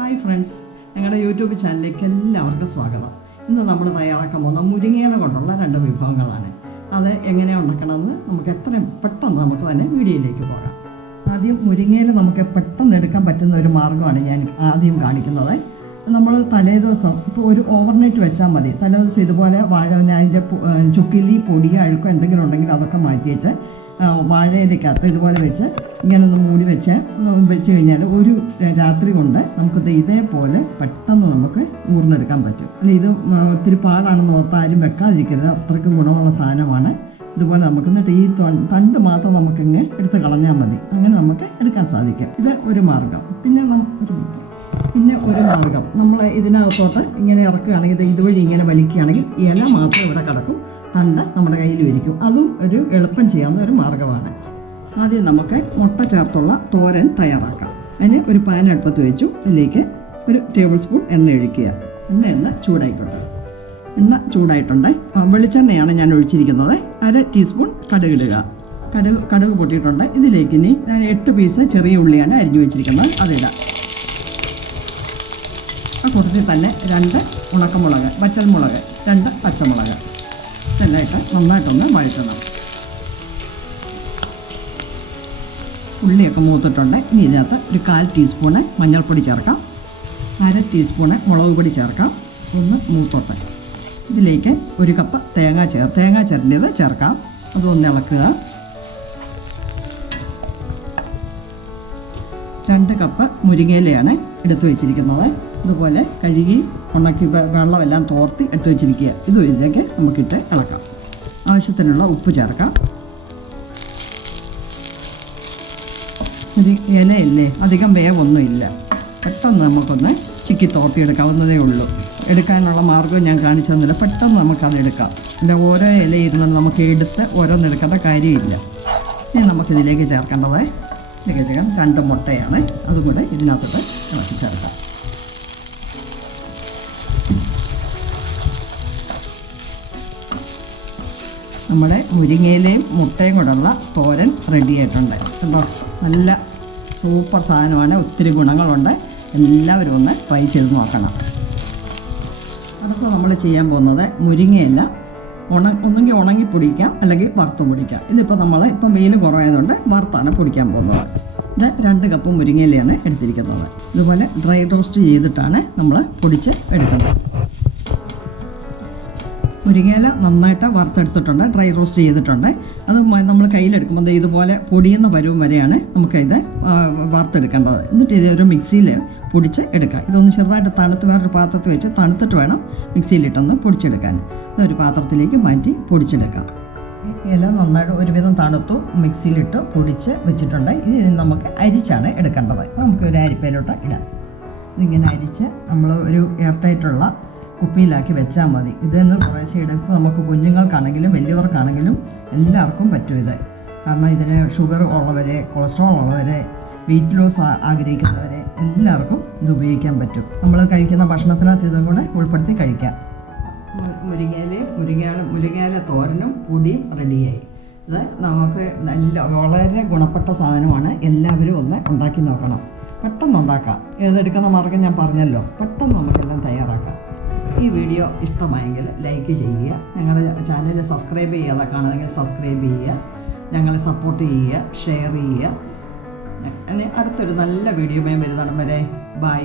Hi friends, ഞങ്ങളുടെ YouTube ചാനലിലേക്ക് എല്ലാവർക്കും സ്വാഗതം. ഇന്ന് നമ്മൾ തയ്യാറാക്കാൻ പോകുന്ന മുരിങ്ങയില കൊണ്ടുള്ള 2 വിഭവങ്ങളാണ്. അത് എങ്ങനെയാണ് ഉണ്ടാക്കണമെന്ന് നമുക്ക് എത്രയും പെട്ടെന്ന് നമുക്ക് തന്നെ വീഡിയോയിലേക്ക് പോകാം. ആദ്യം മുരിങ്ങയില നമുക്ക് പെട്ടെന്ന് എടുക്കാൻ പറ്റുന്ന ഒരു മാർഗ്ഗമാണ് ഞാൻ ആദ്യം കാണിക്കുന്നത്. നമ്മൾ തലേദിവസം ഇപ്പോൾ ഒരു ഓവർനൈറ്റ് വെച്ചാൽ മതി. തലേദിവസം ഇതുപോലെ അതിൻ്റെ ചുക്കിലി പൊടിയോ അഴുക്കോ എന്തെങ്കിലും ഉണ്ടെങ്കിൽ അതൊക്കെ മാറ്റി വെച്ച് വാഴയിലേക്കകത്ത് ഇതുപോലെ വെച്ച് ഇങ്ങനെ ഒന്ന് മൂടി വെച്ച് കഴിഞ്ഞാൽ ഒരു രാത്രി കൊണ്ട് നമുക്കിത് ഇതേപോലെ പെട്ടെന്ന് നമുക്ക് ഊർന്നെടുക്കാൻ പറ്റും. അല്ല, ഇത് ഒത്തിരി പാടാണെന്ന് ഓർത്ത് ആരും വെക്കാതിരിക്കരുത്. അത്രയ്ക്ക് ഗുണമുള്ള സാധനമാണ്. ഇതുപോലെ നമുക്ക് എന്നിട്ട് ഈ തണ്ട് മാത്രം നമുക്കിങ്ങനെ എടുത്ത് കളഞ്ഞാൽ മതി. അങ്ങനെ നമുക്ക് എടുക്കാൻ സാധിക്കും. ഇത് ഒരു മാർഗ്ഗം. പിന്നെ ഒരു മാർഗ്ഗം, നമ്മൾ ഇതിനകത്തോട്ട് ഇങ്ങനെ ഇറക്കുകയാണെങ്കിൽ ഇതുവഴി ഇങ്ങനെ വലിക്കുകയാണെങ്കിൽ ഇല മാത്രം ഇവിടെ കിടക്കും, തണ്ട് നമ്മുടെ കയ്യിൽ ഇരിക്കും. അതും ഒരു എളുപ്പം ചെയ്യാവുന്ന ഒരു മാർഗ്ഗമാണ്. ആദ്യം നമുക്ക് മുട്ട ചേർത്തുള്ള തോരൻ തയ്യാറാക്കാം. അതിന് ഒരു പാൻ അടുപ്പത്ത് വെച്ചു. അതിലേക്ക് ഒരു ടേബിൾ സ്പൂൺ എണ്ണ ഒഴിക്കുക. എണ്ണ ചൂടായിക്കോട്ടെ. എണ്ണ ചൂടായിട്ടുണ്ട്. വെളിച്ചെണ്ണയാണ് ഞാൻ ഒഴിച്ചിരിക്കുന്നത്. 1/2 ടീസ്പൂൺ കടുകിടുക. കടുക് പൊട്ടിയിട്ടുണ്ട്. ഇതിലേക്ക് ഇനി 8 പീസ് ചെറിയ ഉള്ളിയാണ് അരിഞ്ഞു വെച്ചിരിക്കുന്നത്, അതിടാം. ആ കൂട്ടത്തിൽ തന്നെ 2 ഉണക്കമുളക്, വറ്റൽമുളക്, 2 പച്ചമുളക് ഇതെല്ലാം ഇട്ട് നന്നായിട്ടൊന്ന് വഴറ്റണം. ഉള്ളിയൊക്കെ മൂത്തിട്ടുണ്ട്. ഇനി ഇതിനകത്ത് ഒരു 1/4 ടീസ്പൂണ് മഞ്ഞൾപ്പൊടി ചേർക്കാം. 1/2 ടീസ്പൂണ് മുളക് പൊടി ചേർക്കാം. ഒന്ന് മൂത്തോട്ടെ. ഇതിലേക്ക് 1 കപ്പ് തേങ്ങ ചിരണ്ടിയത് ചേർക്കാം. അതൊന്ന് ഇളക്കുക. 2 കപ്പ് മുരിങ്ങയിലയാണ് എടുത്തു വെച്ചിരിക്കുന്നത്. ഇതുപോലെ കഴുകി ഉണക്കി വെള്ളമെല്ലാം തോർത്തി എടുത്തു വെച്ചിരിക്കുക. ഇതും ഇതിലേക്ക് നമുക്കിട്ട് ഇളക്കാം. ആവശ്യത്തിനുള്ള ഉപ്പ് ചേർക്കാം. ഒരു ഇലയില്ലേ, അധികം വേവൊന്നുമില്ല. പെട്ടെന്ന് നമുക്കൊന്ന് ചിക്കി തോർത്തിയെടുക്കാവുന്നതേ ഉള്ളൂ. എടുക്കാനുള്ള മാർഗ്ഗം ഞാൻ കാണിച്ചു തന്നില്ല. പെട്ടെന്ന് നമുക്കത് എടുക്കാം. പിന്നെ ഓരോ ഇല ഇരുന്ന് നമുക്ക് എടുത്ത് ഓരോന്നെടുക്കേണ്ട കാര്യമില്ല. ഇനി നമുക്കിതിലേക്ക് ചേർക്കേണ്ടത് 2 മുട്ടയാണ്. അതുകൂടെ ഇതിനകത്തോട്ട് ഇളക്കി ചേർക്കാം. നമ്മുടെ മുരിങ്ങയിലയും മുട്ടയും കൂടെയുള്ള തോരൻ റെഡി ആയിട്ടുണ്ട്. കേട്ടോ, നല്ല സൂപ്പർ സാധനമാണ്. ഒത്തിരി ഗുണങ്ങളുണ്ട്. എല്ലാവരും ഒന്ന് ട്രൈ ചെയ്ത് നോക്കണം. അടുത്ത നമ്മൾ ചെയ്യാൻ പോകുന്നത് മുരിങ്ങയില ഒന്നെങ്കിൽ ഉണങ്ങി പൊടിക്കാം, അല്ലെങ്കിൽ വറുത്ത് പൊടിക്കാം. ഇതിപ്പോൾ നമ്മൾ ഇപ്പം വെയിൽ കുറവായതുകൊണ്ട് വറുത്താണ് പൊടിക്കാൻ പോകുന്നത്. ഇത് 2 കപ്പ് മുരിങ്ങയിലയാണ് എടുത്തിരിക്കുന്നത്. ഇതുപോലെ ഡ്രൈ റോസ്റ്റ് ചെയ്തിട്ടാണ് നമ്മൾ പൊടിച്ച് എടുക്കുന്നത്. മുരിങ്ങയില നന്നായിട്ട് വറുത്തെടുത്തിട്ടുണ്ട്, ഡ്രൈ റോസ്റ്റ് ചെയ്തിട്ടുണ്ട്. അത് നമ്മൾ കയ്യിലെടുക്കുമ്പോൾ ഇതുപോലെ പൊടിയുന്ന പരുവം വരെയാണ് നമുക്കിത് വറുത്തെടുക്കേണ്ടത്. എന്നിട്ട് ഇതൊരു മിക്സിയിൽ പൊടിച്ച് എടുക്കാം. ഇതൊന്ന് ചെറുതായിട്ട് തണുത്ത് വേറൊരു പാത്രത്തിൽ വെച്ച് തണുത്തിട്ട് വേണം മിക്സിയിലിട്ടൊന്ന് പൊടിച്ചെടുക്കാൻ. ഇതൊരു പാത്രത്തിലേക്ക് മാറ്റി പൊടിച്ചെടുക്കാം. ഇല നന്നായിട്ട് ഒരുവിധം തണുത്തു മിക്സിയിലിട്ട് പൊടിച്ച് വെച്ചിട്ടുണ്ട്. ഇത് നമുക്ക് അരിച്ചാണ് എടുക്കേണ്ടത്. നമുക്ക് ഒരു അരിപ്പയിലോട്ട് ഇടാം. ഇതിങ്ങനെ അരിച്ച് നമ്മൾ ഒരു എയർ ടൈറ്റുള്ള കുപ്പിയിലാക്കി വെച്ചാൽ മതി. ഇതെന്ന് കുറേശ്ശെ എടുത്ത് നമുക്ക് കുഞ്ഞുങ്ങൾക്കാണെങ്കിലും വലിയവർക്കാണെങ്കിലും എല്ലാവർക്കും പറ്റും ഇത്. കാരണം ഇതിന് ഷുഗർ ഉള്ളവരെ, കൊളസ്ട്രോൾ ഉള്ളവരെ, വെയിറ്റ് ലോസ് ആഗ്രഹിക്കുന്നവരെ എല്ലാവർക്കും ഇത് ഉപയോഗിക്കാൻ പറ്റും. നമ്മൾ കഴിക്കുന്ന ഭക്ഷണത്തിനകത്ത് ഇതും കൂടെ ഉൾപ്പെടുത്തി കഴിക്കാം. മുരിങ്ങയില തോരനും പൊടിയും റെഡിയായി. ഇത് നമുക്ക് വളരെ ഗുണപ്പെട്ട സാധനമാണ്. എല്ലാവരും ഒന്ന് ഉണ്ടാക്കി നോക്കണം. പെട്ടെന്ന് ഉണ്ടാക്കാം. എഴുതെടുക്കുന്ന മാർഗ്ഗം ഞാൻ പറഞ്ഞല്ലോ. പെട്ടെന്ന് നമുക്കെല്ലാം തയ്യാറാക്കാം. ഈ വീഡിയോ ഇഷ്ടമായെങ്കിൽ ലൈക്ക് ചെയ്യുക. ഞങ്ങളുടെ ചാനൽ സബ്സ്ക്രൈബ് ചെയ്യാതെ കാണുമെങ്കിൽ സബ്സ്ക്രൈബ് ചെയ്യുക. ഞങ്ങളെ സപ്പോർട്ട് ചെയ്യുക, ഷെയർ ചെയ്യുക. അങ്ങനെ അടുത്തൊരു നല്ല വീഡിയോയുമായി വരുന്നിടം വരെ ബൈ.